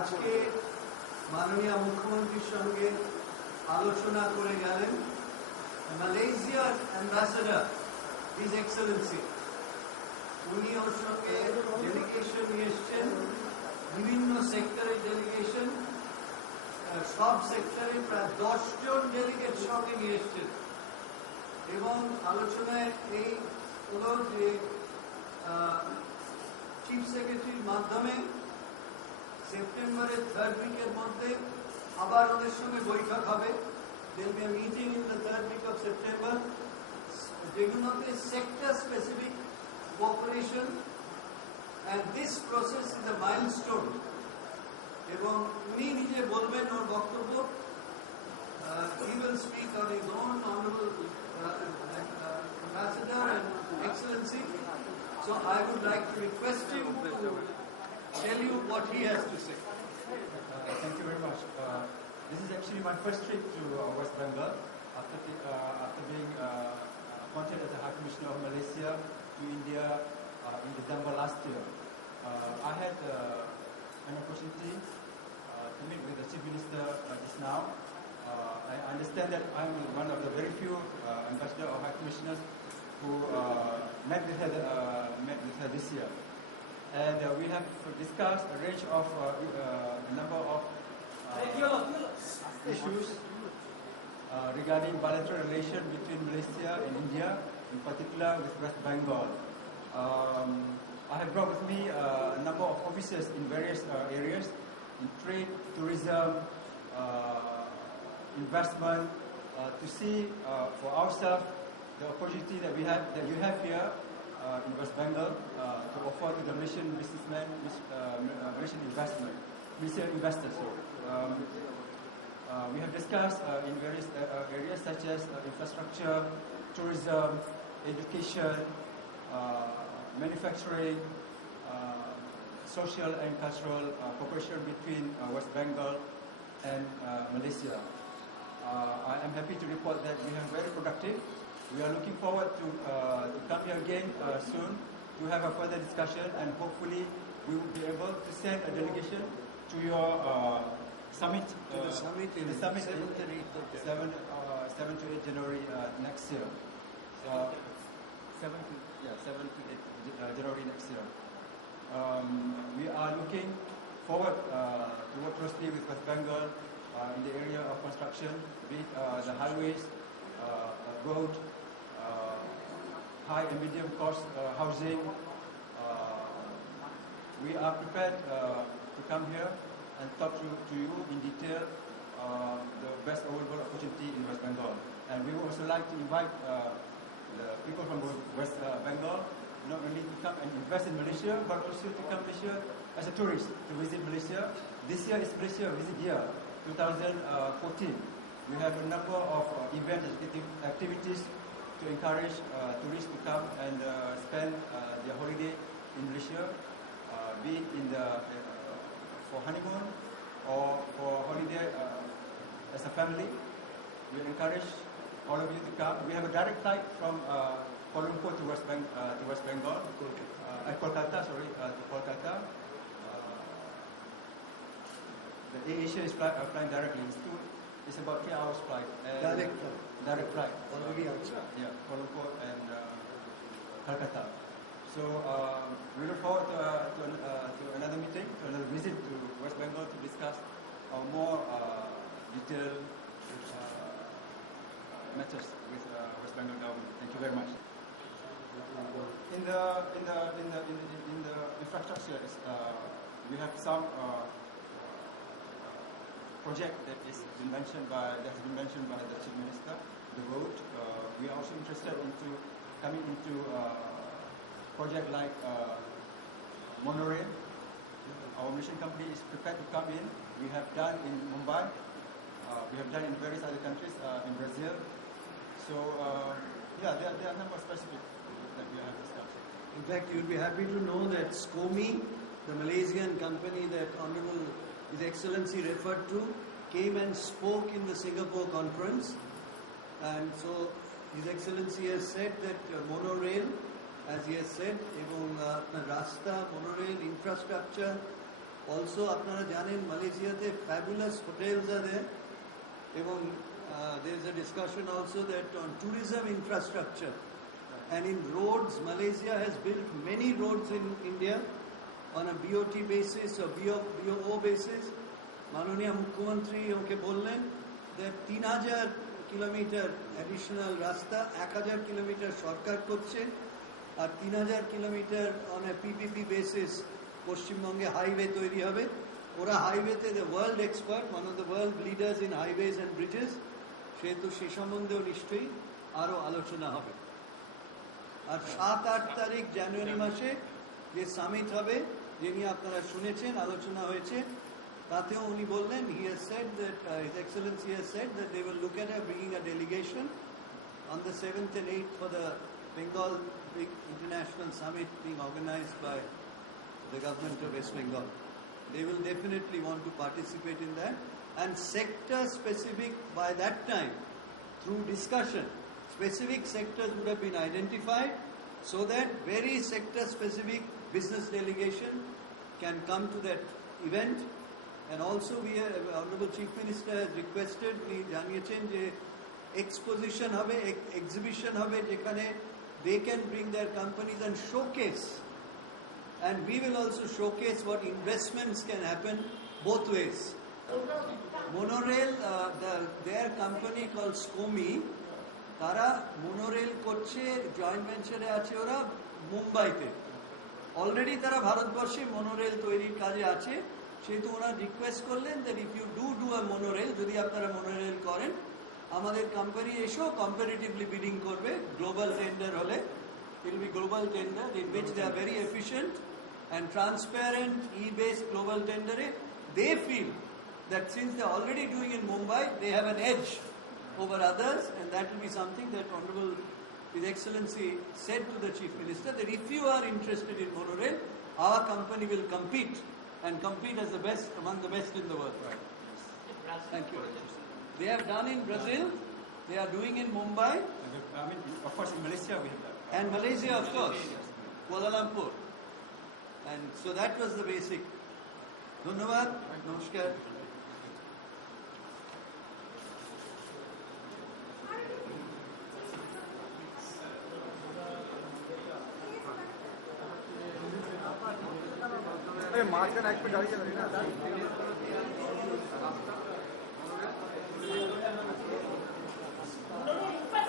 আজকে মাননীয় মুখ্যমন্ত্রীর সঙ্গে আলোচনা করে গেলেন মালয়েশিয়ার অ্যাম্বাসেডর হিজ এক্সেলেন্সি, উনি ওর সঙ্গে ডেলিগেশন নিয়ে এসছেন, বিভিন্ন সেক্টরের ডেলিগেশন, সব সেক্টরে প্রায় 10 জন ডেলিগেট সঙ্গে নিয়ে এসছেন। এবং আলোচনায় এই হলো যে চিফ সেক্রেটারির মাধ্যমে সেপ্টেম্বরের 3rd উইকের মধ্যে আবার ওদের সঙ্গে বৈঠক হবে। There will be a meeting in the 3rd week of September, যেগুলোতে sector specific cooperation, and this process is a milestone. এবং উনি নিজে বলবেন ওর বক্তব্য, he will speak on his own, honorable ambassador and excellency. So I would like to request him to tell you what he has to say. Thank you very much. This is actually my first trip to West Bengal after being appointed as the High Commissioner of Malaysia to India in December last year. I had an opportunity to meet with the Chief Minister just now. I understand that I'm one of the very few ambassador or High Commissioners who met with her this year. And we have discussed a range of a number of issues regarding bilateral relation between Malaysia and India, in particular with West Bengal. I have brought with me a number of officers in various areas, in trade, tourism, investment, to see for ourselves the opportunity that you have here in West Bengal to offer to the Malaysian businessmen, Malaysian investors. We have discussed in various areas such as infrastructure, tourism, education, manufacturing, social and cultural cooperation between West Bengal and Malaysia. I am happy to report that we have very productive. We are looking forward to come here again soon to have a further discussion, and hopefully we will be able to send a delegation to your summit. The summit in 7 to 8 January next year. 7 to 8 January next year. We are looking forward to work closely with West Bengal in the area of construction, be it the highways, road, high and medium cost housing. We are prepared to come here and talk to you in detail the best available opportunity in West Bengal. And we would also like to invite the people from West Bengal not only to come and invest in Malaysia, but also to come Malaysia as a tourist, to visit Malaysia. This year is Malaysia Visit Year, 2014. We have a number of events and activities to encourage tourists to come and spend their holiday in Malaysia, be it for honeymoon or for holiday as a family. We encourage all of you to come. We have a direct flight from Kuala Lumpur to West Bengal, Kolkata, to Kolkata. The AirAsia is flying directly. It's about 3 hours flight. Direct flight. Already outside. Yeah, Kuala Lumpur and Kolkata. So we look forward to another meeting, to another visit to West Bengal to discuss more detailed matters with West Bengal government. Thank you very much. In the infrastructure, we have some project that has been mentioned by the Chief Minister, the road. We are also interested into coming into project like monorail. Our Malaysian company is prepared to come in. We have done in Mumbai. We have done in various other countries, in Brazil. So there are a number of specific that we have discussed. In fact, you'll be happy to know that SCOMI, the Malaysian company that Honorable His Excellency referred to, came and spoke in the Singapore conference. And so His Excellency has said that monorail, as he has said, এবং আপনার রাস্তা, monorail infrastructure Also, আপনারা জানেন মালয়েশিয়াতে fabulous hotels are there. এবং there is a discussion also that on tourism infrastructure and in roads, Malaysia has built many roads in India on a BOT basis or BOO basis. মাননীয় মুখ্যমন্ত্রী ওকে বললেন that 3000 kilometre additional রাস্তা 1000 kilometre সরকার করছে আর 3000 kilometre on a PPP basis পশ্চিমবঙ্গে highway তৈরি হবে ওরা হাইওয়েতে the world expert, one of the world leaders in highways and bridges, সেহেতু সে সম্বন্ধেও নিশ্চয়ই আরো আলোচনা হবে। আর 7-8 তারিখ জানুয়ারি মাসে যে সামিট হবে যে নিয়ে আপনারা শুনেছেন আলোচনা হয়েছে তাতেও উনি বললেন he has said that his excellency has said that they will look at bringing a delegation on the 7th and 8th for the Bengal big international summit being organized by the government of West Bengal. They will definitely want to participate in that, and sector specific by that time through discussion specific sectors would have been identified so that very sector specific business delegation can come to that event. And also we have, Honorable Chief Minister has requested, we জানিয়েছেন যে exposition হবে, exhibition হবে যেখানে they can bring their companies and showcase, and we will also showcase what investments can happen both ways. Monorail, their company called SCOMI, তারা monorail করছে, joint venture আছে ওরা মুম্বাইতে। অলরেডি তারা ভারতবর্ষে monorail তৈরির কাজে আছে, সেহেতু ওরা রিকোয়েস্ট করলেন that if you do a monorail, যদি আপনারা monorail করেন আমাদের কোম্পানি এসো competitively bidding করবে, global tender হলে it will be global tender in which they are very efficient and transparent, e-based global tender. They feel that since they are already doing in Mumbai, they have an edge over others, and that will be something that Honorable His Excellency said to the Chief Minister that if you are interested in monorail, our company will compete and compete as the best among the best in the world. Right. Thank you. They have done in Brazil, they are doing in Mumbai. I mean, of course, in Malaysia we have that. And Malaysia, of course, Kuala Lumpur. And so that was the basic. Dhanyavad, namaskar. মাঝখানে এক minute দাঁড়িয়ে যাবে না